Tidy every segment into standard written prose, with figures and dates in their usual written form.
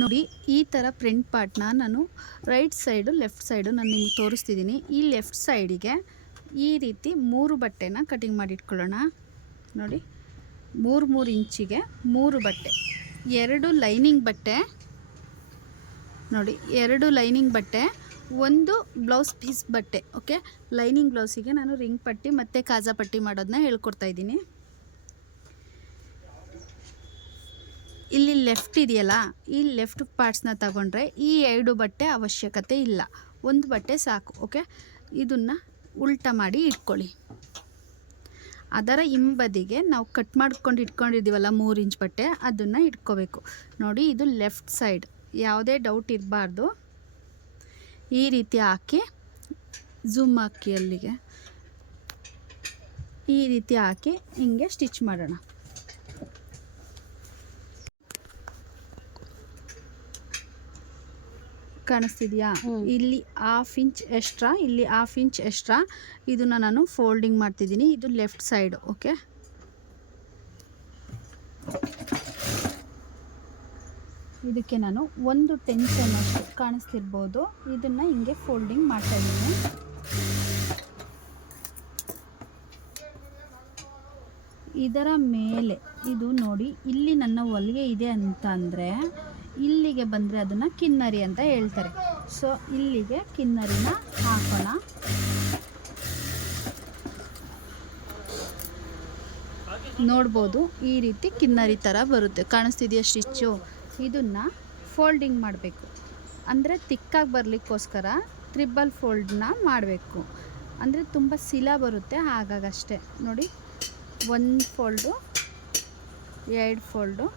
ನೋಡಿ ಈ ಥರ ಫ್ರಂಟ್ ಪಾರ್ಟ್ನ ನಾನು ರೈಟ್ ಸೈಡು ಲೆಫ್ಟ್ ಸೈಡು ನಾನು ನಿಮಗೆ ತೋರಿಸ್ತಿದ್ದೀನಿ. ಈ ಲೆಫ್ಟ್ ಸೈಡಿಗೆ ಈ ರೀತಿ 3 ಬಟ್ಟೆನ ಕಟಿಂಗ್ ಮಾಡಿ ಇಟ್ಕೊಳ್ಳೋಣ. ನೋಡಿ 3 ಇಂಚಿಗೆ 3 ಬಟ್ಟೆ, 2 ಲೈನಿಂಗ್ ಬಟ್ಟೆ, ನೋಡಿ 2 ಲೈನಿಂಗ್ ಬಟ್ಟೆ, 1 ಬ್ಲೌಸ್ ಪೀಸ್ ಬಟ್ಟೆ. ಓಕೆ, ಲೈನಿಂಗ್ ಬ್ಲೌಸಿಗೆ ನಾನು ರಿಂಗ್ ಪಟ್ಟಿ ಮತ್ತು ಕಾಜಾ ಪಟ್ಟಿ ಮಾಡೋದನ್ನ ಹೇಳ್ಕೊಡ್ತಾ ಇದ್ದೀನಿ. ಇಲ್ಲಿ ಲೆಫ್ಟ್ ಇದೆಯಲ್ಲ, ಈ ಲೆಫ್ಟ್ ಪಾರ್ಟ್ಸ್ನ ತಗೊಂಡ್ರೆ ಈ 2 ಬಟ್ಟೆ ಅವಶ್ಯಕತೆ ಇಲ್ಲ, 1 ಬಟ್ಟೆ ಸಾಕು. ಓಕೆ, ಇದನ್ನು ಉಲ್ಟಾ ಮಾಡಿ ಇಟ್ಕೊಳ್ಳಿ. ಅದರ ಹಿಂಬದಿಗೆ ನಾವು ಕಟ್ ಮಾಡ್ಕೊಂಡು ಇಟ್ಕೊಂಡಿದ್ದೀವಲ್ಲ 3 ಇಂಚ್ ಬಟ್ಟೆ, ಅದನ್ನು ಇಟ್ಕೋಬೇಕು. ನೋಡಿ ಇದು ಲೆಫ್ಟ್ ಸೈಡ್, ಯಾವುದೇ ಡೌಟ್ ಇರಬಾರ್ದು. ಈ ರೀತಿ ಹಾಕಿ ಝೂಮ್ ಹಾಕಿ, ಅಲ್ಲಿಗೆ ಈ ರೀತಿ ಹಾಕಿ ಹಿಂಗೆ ಸ್ಟಿಚ್ ಮಾಡೋಣ. ಕಾಣಿಸ್ತಿದೆಯಾ? ಇಲ್ಲಿ 1/2 ಇಂಚ್ ಎಕ್ಸ್ಟ್ರಾ, ಇಲ್ಲಿ 1/2 ಇಂಚ್ ಎಕ್ಸ್ಟ್ರಾ, ಇದನ್ನು ನಾನು ಫೋಲ್ಡಿಂಗ್ ಮಾಡ್ತಿದ್ದೀನಿ. ಇದು ಲೆಫ್ಟ್ ಸೈಡ್. ಓಕೆ, ಇದಕ್ಕೆ ನಾನು 1 ಟೆನ್ಷನ್ ಅಷ್ಟು ಕಾಣಿಸ್ತಿರ್ಬೋದು, ಇದನ್ನು ಹಿಂಗೆ ಫೋಲ್ಡಿಂಗ್ ಮಾಡ್ತಾ ಇದ್ದೀನಿ. ಇದರ ಮೇಲೆ ಇದು ನೋಡಿ, ಇಲ್ಲಿ ನನ್ನ ಹೊಲಿಗೆ ಇದೆ ಅಂತ ಅಂದರೆ ಇಲ್ಲಿಗೆ ಬಂದರೆ ಅದನ್ನು ಕಿನ್ನರಿ ಅಂತ ಹೇಳ್ತಾರೆ. ಸೊ ಇಲ್ಲಿಗೆ ಕಿನ್ನರಿನ ಹಾಕೋಣ. ನೋಡ್ಬೋದು ಈ ರೀತಿ ಕಿನ್ನರಿ ಥರ ಬರುತ್ತೆ. ಕಾಣಿಸ್ತಿದೆಯಾ ಸ್ಟಿಚ್ಚು? ಇದನ್ನು ಫೋಲ್ಡಿಂಗ್ ಮಾಡಬೇಕು. ಅಂದರೆ ತಿಕ್ಕಾಗಿ ಬರಲಿಕ್ಕೋಸ್ಕರ ತ್ರಿಬಲ್ ಫೋಲ್ಡನ್ನ ಮಾಡಬೇಕು. ಅಂದರೆ ತುಂಬ ಸಿಲ ಬರುತ್ತೆ, ಹಾಗಾಗಷ್ಟೇ. ನೋಡಿ 1 ಫೋಲ್ಡು, 2 ಫೋಲ್ಡು,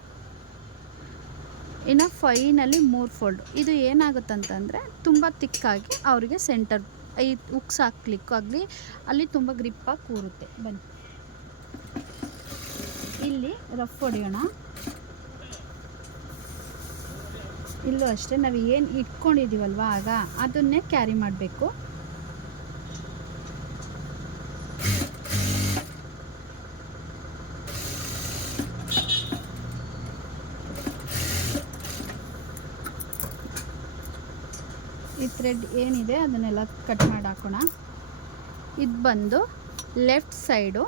ಇನ್ನು ಫೈನಲಿ 3 ಫೋಲ್ಡು. ಇದು ಏನಾಗುತ್ತಂತಂದರೆ ತುಂಬ ತಿಕ್ಕಾಗಿ ಅವರಿಗೆ ಸೆಂಟರ್ ಈ ಉಕ್ಸ್ ಹಾಕ್ಲಿಕ್ಕಾಗಲಿ ಅಲ್ಲಿ ತುಂಬ ಗ್ರಿಪ್ಪಾಗಿ ಕೂರುತ್ತೆ. ಬನ್ನಿ ಇಲ್ಲಿ ರಫ್ ಹೊಡೆಯೋಣ. ಇಲ್ಲೂ ಅಷ್ಟೇ, ನಾವು ಏನು ಇಟ್ಕೊಂಡಿದ್ದೀವಲ್ವ ಆಗ ಅದನ್ನೇ ಕ್ಯಾರಿ ಮಾಡಬೇಕು. ಈ ಥ್ರೆಡ್ ಏನಿದೆ ಅದನ್ನೆಲ್ಲ ಕಟ್ ಮಾಡಿ ಹಾಕೋಣ. ಇದು ಬಂದು ಲೆಫ್ಟ್ ಸೈಡು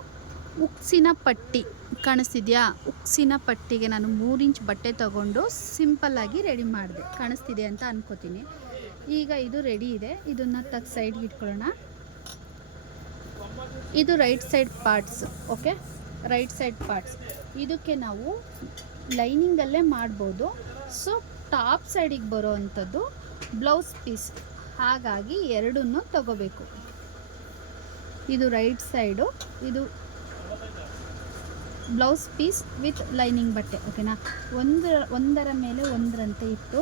ಉಕ್ಸಿನ ಪಟ್ಟಿ. ಕಾಣಿಸ್ತಿದೆಯಾ? ಉಕ್ಸಿನ ಪಟ್ಟಿಗೆ ನಾನು 3 ಇಂಚ್ ಬಟ್ಟೆ ತಗೊಂಡು ಸಿಂಪಲ್ಲಾಗಿ ರೆಡಿ ಮಾಡಿದೆ. ಕಾಣಿಸ್ತಿದೆ ಅಂತ ಅನ್ಕೋತೀನಿ. ಈಗ ಇದು ರೆಡಿ ಇದೆ, ಇದನ್ನು ತಗ್ ಸೈಡ್ಗೆ ಇಟ್ಕೊಳ್ಳೋಣ. ಇದು right side parts. Okay, right side parts ಇದಕ್ಕೆ ನಾವು ಲೈನಿಂಗಲ್ಲೇ ಮಾಡ್ಬೋದು. ಸೊ ಟಾಪ್ ಸೈಡಿಗೆ ಬರೋ ಅಂಥದ್ದು ಬ್ಲೌಸ್ ಪೀಸ್, ಹಾಗಾಗಿ ಎರಡನ್ನೂ ತಗೋಬೇಕು. ಇದು ರೈಟ್ ಸೈಡು, ಇದು ಬ್ಲೌಸ್ ಪೀಸ್ ವಿತ್ ಲೈನಿಂಗ್ ಬಟ್ಟೆ. ಓಕೆನಾ? ಒಂದರ ಮೇಲೆ ಒಂದರಂತೆ ಇಟ್ಟು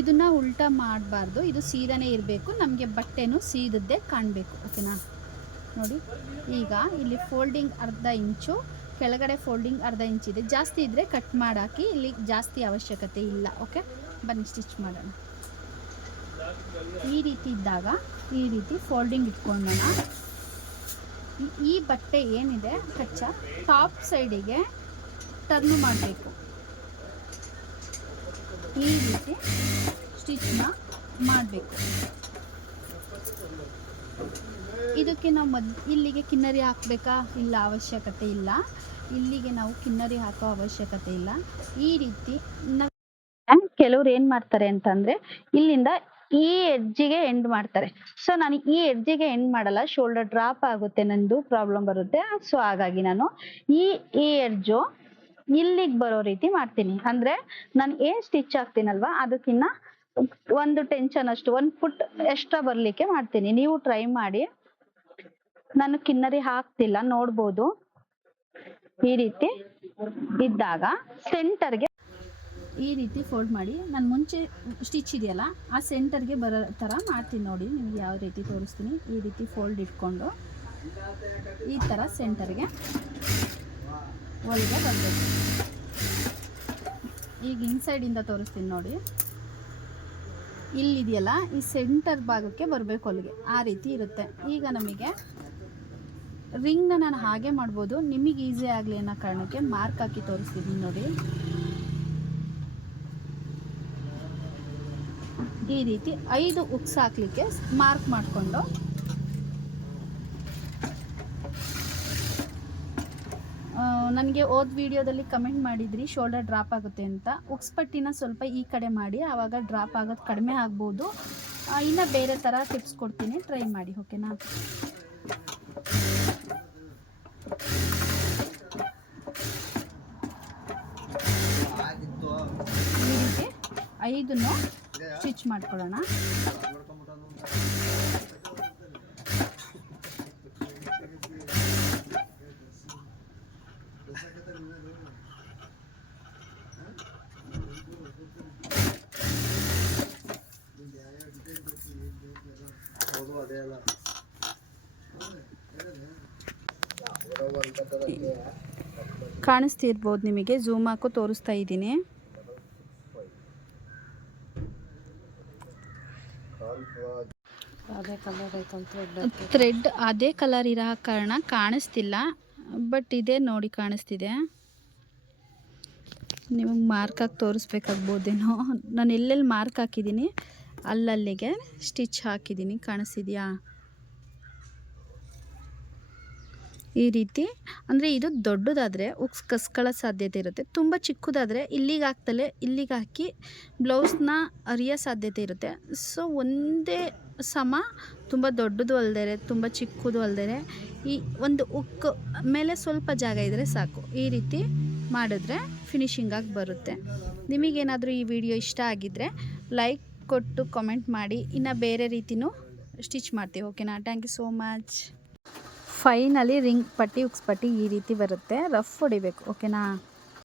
ಇದನ್ನು ಉಲ್ಟಾ ಮಾಡಬಾರ್ದು, ಇದು ಸೀದಾನೇ ಇರಬೇಕು. ನಮಗೆ ಬಟ್ಟೆನೂ ಸೀದದ್ದೇ ಕಾಣಬೇಕು. ಓಕೆನಾ? ನೋಡಿ ಈಗ ಇಲ್ಲಿ ಫೋಲ್ಡಿಂಗ್ 1/2 ಇಂಚು, ಕೆಳಗಡೆ ಫೋಲ್ಡಿಂಗ್ 1/2 ಇಂಚ್ ಇದೆ. ಜಾಸ್ತಿ ಇದ್ದರೆ ಕಟ್ ಮಾಡಾಕಿ, ಇಲ್ಲಿ ಜಾಸ್ತಿ ಅವಶ್ಯಕತೆ ಇಲ್ಲ. ಓಕೆ, ಬನ್ನಿ ಸ್ಟಿಚ್ ಮಾಡೋಣ. ಈ ರೀತಿ ಇದ್ದಾಗ ಈ ರೀತಿ ಫೋಲ್ಡಿಂಗ್ ಇಟ್ಕೊಳ್ಳೋಣ. ಈ ಬಟ್ಟೆ ಏನಿದೆ ಕಚ್ಚಾ ಟಾಪ್ ಸೈಡಿಗೆ ಟರ್ನ್ ಮಾಡಬೇಕು. ಈ ರೀತಿ ಸ್ಟಿಚ್ನ ಮಾಡಬೇಕು. ಇದಕ್ಕೆ ನಾವು ಇಲ್ಲಿಗೆ ಕಿನ್ನರಿ ಹಾಕಬೇಕಾ? ಇಲ್ಲ, ಅವಶ್ಯಕತೆ ಇಲ್ಲ. ಇಲ್ಲಿಗೆ ನಾವು ಕಿನ್ನರಿ ಹಾಕೋ ಅವಶ್ಯಕತೆ ಇಲ್ಲ. ಈ ರೀತಿ ಕೆಲವ್ರು ಏನು ಮಾಡ್ತಾರೆ ಅಂತಂದರೆ ಇಲ್ಲಿಂದ ಈ ಎಡ್ಜಿಗೆ ಎಂಡ್ ಮಾಡ್ತಾರೆ. ಸೊ ನಾನು ಈ ಎಡ್ಜಿಗೆ ಎಂಡ್ ಮಾಡಲ್ಲ, ಶೋಲ್ಡರ್ ಡ್ರಾಪ್ ಆಗುತ್ತೆ, ನಂದು ಪ್ರಾಬ್ಲಮ್ ಬರುತ್ತೆ. ಸೊ ಹಾಗಾಗಿ ನಾನು ಈ ಎಡ್ಜು ಇಲ್ಲಿಗೆ ಬರೋ ರೀತಿ ಮಾಡ್ತೀನಿ. ಅಂದರೆ ನಾನು ಏನು ಸ್ಟಿಚ್ ಹಾಕ್ತೀನಲ್ವ ಅದಕ್ಕಿಂತ 1 ಟೆನ್ಷನ್ ಅಷ್ಟು, 1 ಫುಟ್ ಎಕ್ಸ್ಟ್ರಾ ಬರಲಿಕ್ಕೆ ಮಾಡ್ತೀನಿ. ನೀವು ಟ್ರೈ ಮಾಡಿ. ನಾನು ಕಿನ್ನರಿ ಹಾಕ್ತಿಲ್ಲ, ನೋಡ್ಬೋದು. ಈ ರೀತಿ ಇದ್ದಾಗ ಸೆಂಟರ್ಗೆ ಈ ರೀತಿ ಫೋಲ್ಡ್ ಮಾಡಿ, ನಾನು ಮುಂಚೆ ಸ್ಟಿಚ್ ಇದೆಯಲ್ಲ ಆ ಸೆಂಟರ್ಗೆ ಬರೋ ಥರ ಮಾಡ್ತೀನಿ. ನೋಡಿ ನಿಮಗೆ ಯಾವ ರೀತಿ ತೋರಿಸ್ತೀನಿ. ಈ ರೀತಿ ಫೋಲ್ಡ್ ಇಟ್ಕೊಂಡು ಈ ಥರ ಸೆಂಟರ್ಗೆ ಹೊಲಿಗೆ ಬರಬೇಕು. ಈಗ ಇನ್ಸೈಡಿಂದ ತೋರಿಸ್ತೀನಿ ನೋಡಿ. ಇಲ್ಲಿದೆಯಲ್ಲ ಈ ಸೆಂಟರ್ ಭಾಗಕ್ಕೆ ಬರಬೇಕು ಹೊಲಿಗೆ, ಆ ರೀತಿ ಇರುತ್ತೆ. ಈಗ ನಮಗೆ ರಿಂಗ್ನ ನಾನು ಹಾಗೆ ಮಾಡ್ಬೋದು, ನಿಮಗೆ ಈಸಿ ಆಗಲಿ ಅನ್ನೋ ಕಾರಣಕ್ಕೆ ಮಾರ್ಕ್ ಹಾಕಿ ತೋರಿಸ್ತಿದ್ದೀನಿ ನೋಡಿ. ಈ ರೀತಿ 5 ಉಕ್ಸ್ ಹಾಕಲಿಕ್ಕೆ ಮಾರ್ಕ್ ಮಾಡಿಕೊಂಡು ನನಗೆ ಹೋದ ವಿಡಿಯೋದಲ್ಲಿ ಕಮೆಂಟ್ ಮಾಡಿದ್ರಿ ಶೋಲ್ಡರ್ ಡ್ರಾಪ್ ಆಗುತ್ತೆ ಅಂತ. ಉಕ್ಸ್ ಪಟ್ಟಿನ ಸ್ವಲ್ಪ ಈ ಕಡೆ ಮಾಡಿ, ಆವಾಗ ಡ್ರಾಪ್ ಆಗೋದು ಕಡಿಮೆ ಆಗ್ಬೋದು. ಇನ್ನು ಬೇರೆ ಥರ ಟಿಪ್ಸ್ ಕೊಡ್ತೀನಿ, ಟ್ರೈ ಮಾಡಿ, ಓಕೆನಾ. ಈ ರೀತಿ 5 ಸ್ಟಿಚ್ ಮಾಡ್ಕೊಳ್ಳೋಣ. ಕಾಣಿಸ್ತಿರ್ಬೋದು ನಿಮಗೆ, ಝೂಮ್ ಹಾಕೋ ತೋರಿಸ್ತಾ ಇದ್ದೀನಿ. ಥ್ರೆಡ್ ಅದೇ ಕಲರ್ ಇರೋ ಕಾರಣ ಕಾಣಿಸ್ತಿಲ್ಲ, ಬಟ್ ಇದೇ ನೋಡಿ ಕಾಣಿಸ್ತಿದೆ. ನಿಮಗೆ ಮಾರ್ಕ್ ಹಾಕಿ ತೋರಿಸ್ಬೇಕಾಗ್ಬೋದೇನೋ. ನಾನು ಎಲ್ಲೆಲ್ಲಿ ಮಾರ್ಕ್ ಹಾಕಿದ್ದೀನಿ ಅಲ್ಲಲ್ಲಿಗೆ ಸ್ಟಿಚ್ ಹಾಕಿದ್ದೀನಿ, ಕಾಣಿಸ್ತಿದೆಯಾ. ಈ ರೀತಿ ಅಂದರೆ ಇದು ದೊಡ್ಡದಾದರೆ ಉಕ್ಸ್ ಕಸ್ಕೊಳ್ಳೋ ಸಾಧ್ಯತೆ ಇರುತ್ತೆ. ತುಂಬ ಚಿಕ್ಕದಾದರೆ ಇಲ್ಲಿಗೆ ಹಾಕ್ತಲೇ ಇಲ್ಲಿಗೆ ಹಾಕಿ ಬ್ಲೌಸ್ನ ಅರಿಯೋ ಸಾಧ್ಯತೆ ಇರುತ್ತೆ. ಸೊ ಒಂದೇ ಸಮ ತುಂಬ ದೊಡ್ಡದು ಅಲ್ದೇ ತುಂಬ ಚಿಕ್ಕದು ಅಲ್ದೇ ಈ ಒಂದು ಉಕ್ ಮೇಲೆ ಸ್ವಲ್ಪ ಜಾಗ ಇದ್ದರೆ ಸಾಕು. ಈ ರೀತಿ ಮಾಡಿದ್ರೆ ಫಿನಿಶಿಂಗಾಗಿ ಬರುತ್ತೆ. ನಿಮಗೇನಾದರೂ ಈ ವಿಡಿಯೋ ಇಷ್ಟ ಆಗಿದ್ದರೆ ಲೈಕ್ ಕೊಟ್ಟು ಕಮೆಂಟ್ ಮಾಡಿ, ಇನ್ನು ಬೇರೆ ರೀತಿಯೂ ಸ್ಟಿಚ್ ಮಾಡ್ತೀವಿ, ಓಕೆನಾ. Thank you so much. Finally ring ಪಟ್ಟಿ ಉಕ್ಸ್ ಪಟ್ಟಿ ಈ ರೀತಿ ಬರುತ್ತೆ. ರಫ್ ಹೊಡಿಬೇಕು, ಓಕೆನಾ.